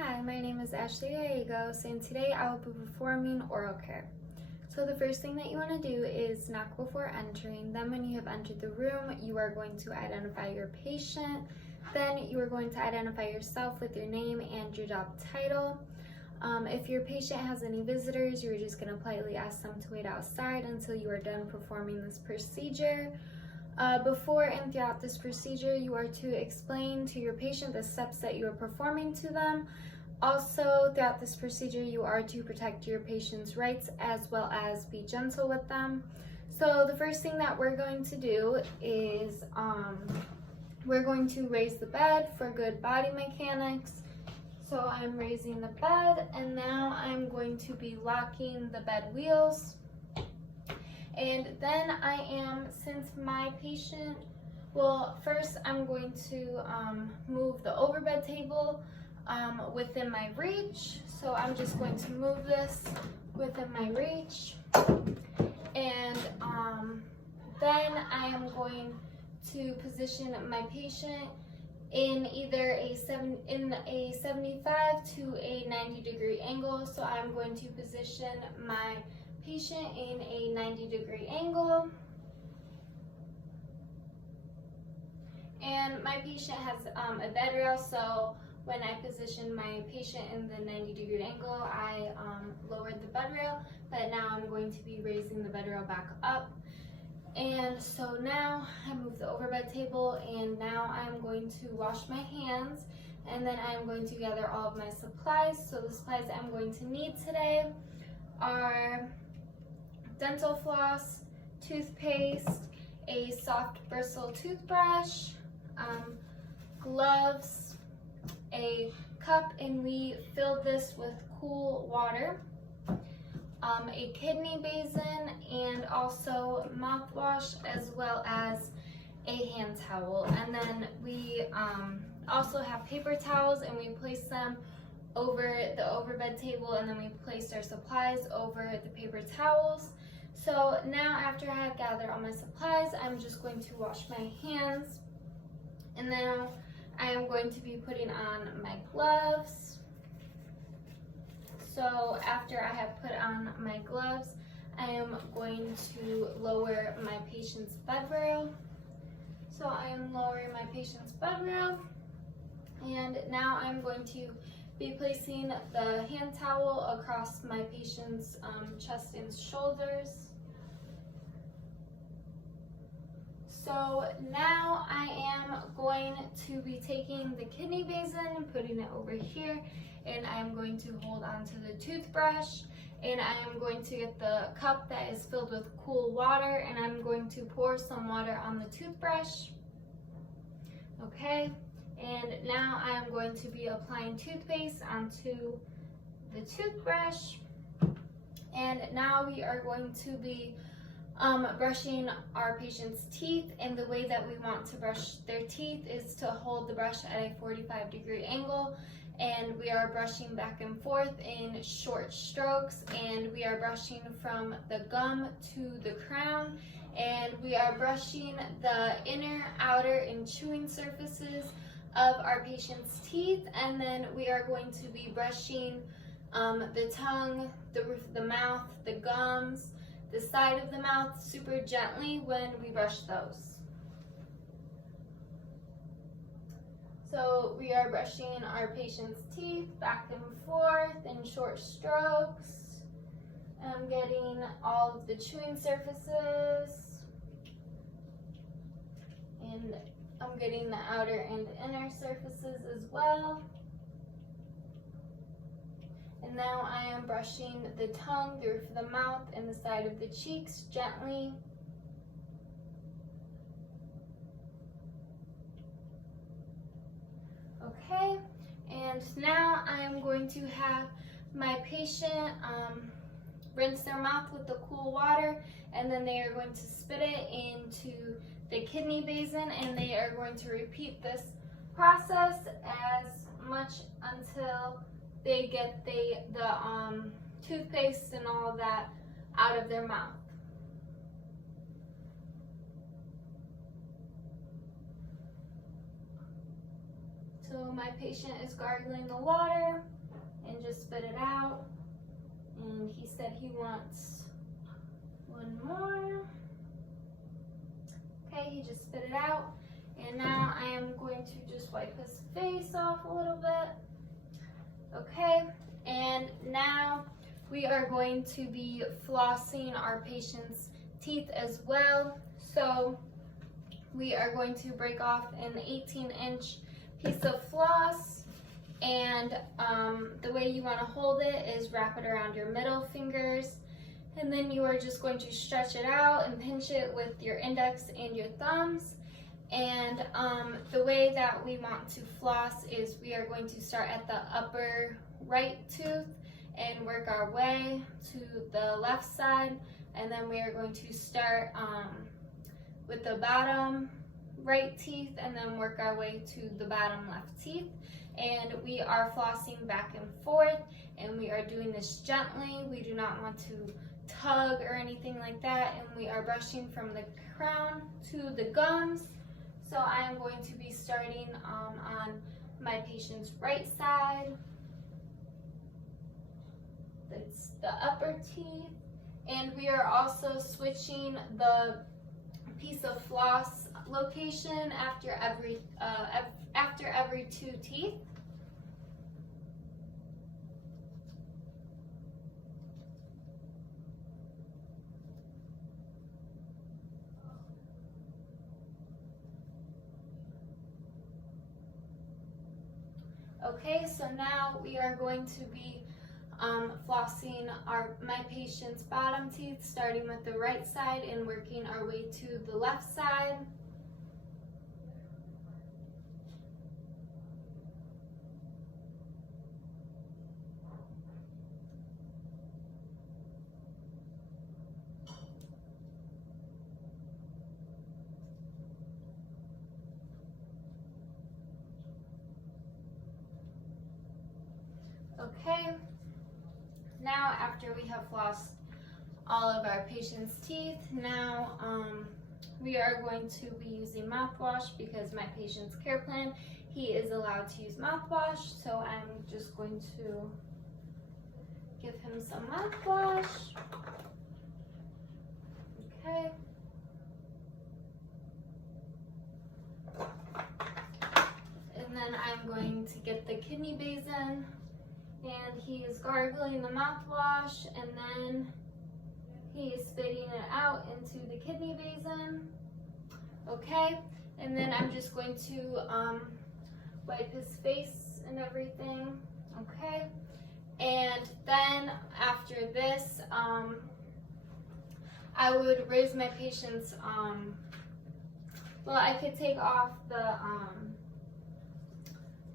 Hi, my name is Ashley Gallegos, and today I will be performing oral care. So the first thing that you want to do is knock before entering. Then when you have entered the room, you are going to identify your patient. Then you are going to identify yourself with your name and your job title. If your patient has any visitors, you're just going to politely ask them to wait outside until you are done performing this procedure. Before and throughout this procedure, you are to explain to your patient the steps that you are performing to them. Also, throughout this procedure, you are to protect your patient's rights as well as be gentle with them. So the first thing that we're going to do is we're going to raise the bed for good body mechanics. So I'm raising the bed, and now I'm going to be locking the bed wheels. And then since my patient, first I'm going to move the overbed table within my reach. So I'm just going to move this within my reach. And then I am going to position my patient in either a 75 to a 90-degree angle. So I'm going to position my patient in a 90-degree angle. And my patient has a bed rail, so when I position my patient in the 90-degree angle, I lowered the bed rail, but now I'm going to be raising the bed rail back up. And so now I move the overbed table, and now I'm going to wash my hands, and then I'm going to gather all of my supplies. So the supplies I'm going to need today are dental floss, toothpaste, a soft bristle toothbrush, gloves, a cup, and we filled this with cool water, a kidney basin, and also mouthwash, as well as a hand towel. And then we also have paper towels, and we place them over the overbed table, and then we placed our supplies over the paper towels. So now, after I have gathered all my supplies, I'm just going to wash my hands, and now I am going to be putting on my gloves. So after I have put on my gloves, I am going to lower my patient's bed rail. So I am lowering my patient's bed rail, and now I'm going to be placing the hand towel across my patient's chest and shoulders. So now I am going to be taking the kidney basin and putting it over here, and I'm going to hold onto the toothbrush, and I am going to get the cup that is filled with cool water, and I'm going to pour some water on the toothbrush. Okay, and now I'm going to be applying toothpaste onto the toothbrush, and now we are going to be brushing our patient's teeth. And the way that we want to brush their teeth is to hold the brush at a 45-degree angle, and we are brushing back and forth in short strokes, and we are brushing from the gum to the crown, and we are brushing the inner, outer, and chewing surfaces of our patient's teeth. And then we are going to be brushing the tongue, the roof of the mouth, the gums, the side of the mouth super gently when we brush those. So we are brushing our patient's teeth back and forth in short strokes. I'm getting all of the chewing surfaces, and I'm getting the outer and inner surfaces as well. And now I am brushing the tongue, the roof of the mouth, and the side of the cheeks gently. Okay, and now I am going to have my patient rinse their mouth with the cool water, and then they are going to spit it into the kidney basin, and they are going to repeat this process as much until they get the toothpaste and all of that out of their mouth. So my patient is gargling the water and just spit it out. And he said he wants one more. Okay, he just spit it out. And now I am going to just wipe his face off a little bit. Okay, and now we are going to be flossing our patient's teeth as well. So we are going to break off an 18-inch piece of floss, and the way you want to hold it is wrap it around your middle fingers, and then you are just going to stretch it out and pinch it with your index and your thumbs. And the way that we want to floss is we are going to start at the upper right tooth and work our way to the left side, and then we are going to start with the bottom right teeth and then work our way to the bottom left teeth. And we are flossing back and forth, and we are doing this gently. We do not want to tug or anything like that, and we are brushing from the crown to the gums. So I am going to be starting on my patient's right side. That's the upper teeth, and we are also switching the piece of floss location after every 2 teeth. Okay, so now we are going to be flossing my patient's bottom teeth, starting with the right side and working our way to the left side. Okay, now after we have flossed all of our patient's teeth, now we are going to be using mouthwash because my patient's care plan, he is allowed to use mouthwash, so I'm just going to give him some mouthwash. Okay. And then I'm going to get the kidney basin, and he is gargling the mouthwash, and then he is spitting it out into the kidney basin. Okay, and then I'm just going to wipe his face and everything. Okay, and then after this, I would raise my patient's, well, I could take off the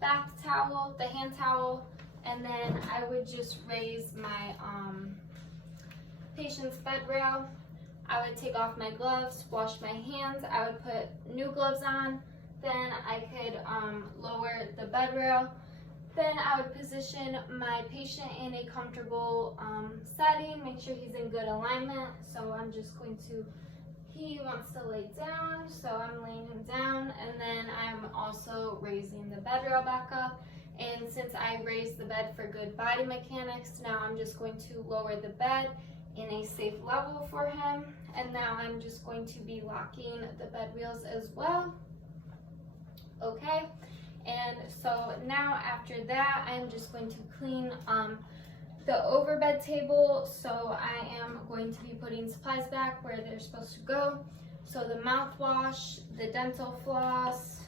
bath towel, the hand towel, and then I would just raise my patient's bed rail. I would take off my gloves, wash my hands, I would put new gloves on, then I could lower the bed rail. Then I would position my patient in a comfortable setting, make sure he's in good alignment. So I'm just going to, he wants to lay down, so I'm laying him down, and then I'm also raising the bed rail back up. And since I raised the bed for good body mechanics, now I'm just going to lower the bed in a safe level for him. And now I'm just going to be locking the bed wheels as well. Okay, and so now after that, I'm just going to clean the overbed table. So I am going to be putting supplies back where they're supposed to go. So the mouthwash, the dental floss,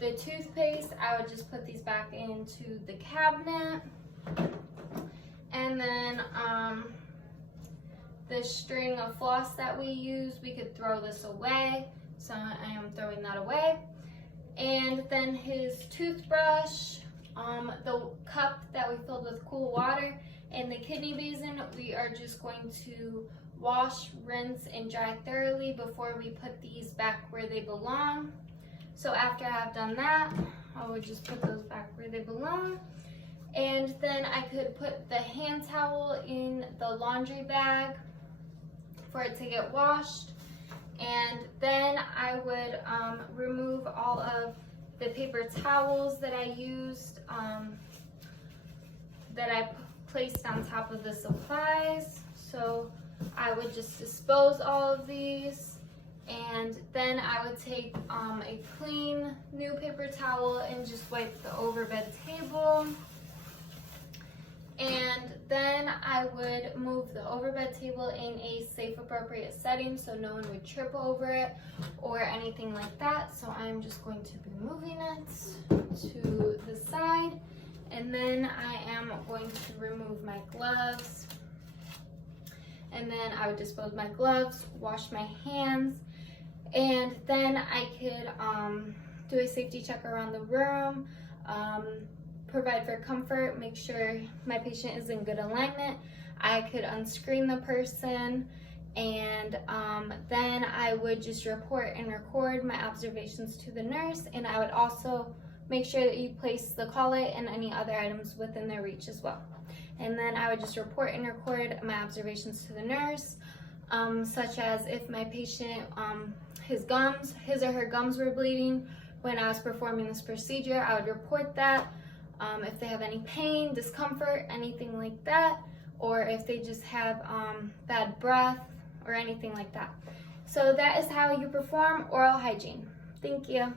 the toothpaste, I would just put these back into the cabinet. And then the string of floss that we use, we could throw this away. So I am throwing that away. And then his toothbrush, the cup that we filled with cool water, and the kidney basin, we are just going to wash, rinse, and dry thoroughly before we put these back where they belong. So after I have done that, I would just put those back where they belong. And then I could put the hand towel in the laundry bag for it to get washed. And then I would remove all of the paper towels that I used, that I placed on top of the supplies. So I would just dispose all of these, and then I would take a clean new paper towel and just wipe the overbed table. And then I would move the overbed table in a safe, appropriate setting so no one would trip over it or anything like that. So I'm just going to be moving it to the side. And then I am going to remove my gloves. And then I would dispose my gloves, wash my hands, and then I could do a safety check around the room, provide for comfort, make sure my patient is in good alignment. I could unscreen the person, and then I would just report and record my observations to the nurse, and I would also make sure that you place the collet and any other items within their reach as well. And then I would just report and record my observations to the nurse, such as if my patient, his or her gums were bleeding when I was performing this procedure, I would report that. If they have any pain, discomfort, anything like that, or if they just have bad breath or anything like that. So that is how you perform oral hygiene. Thank you.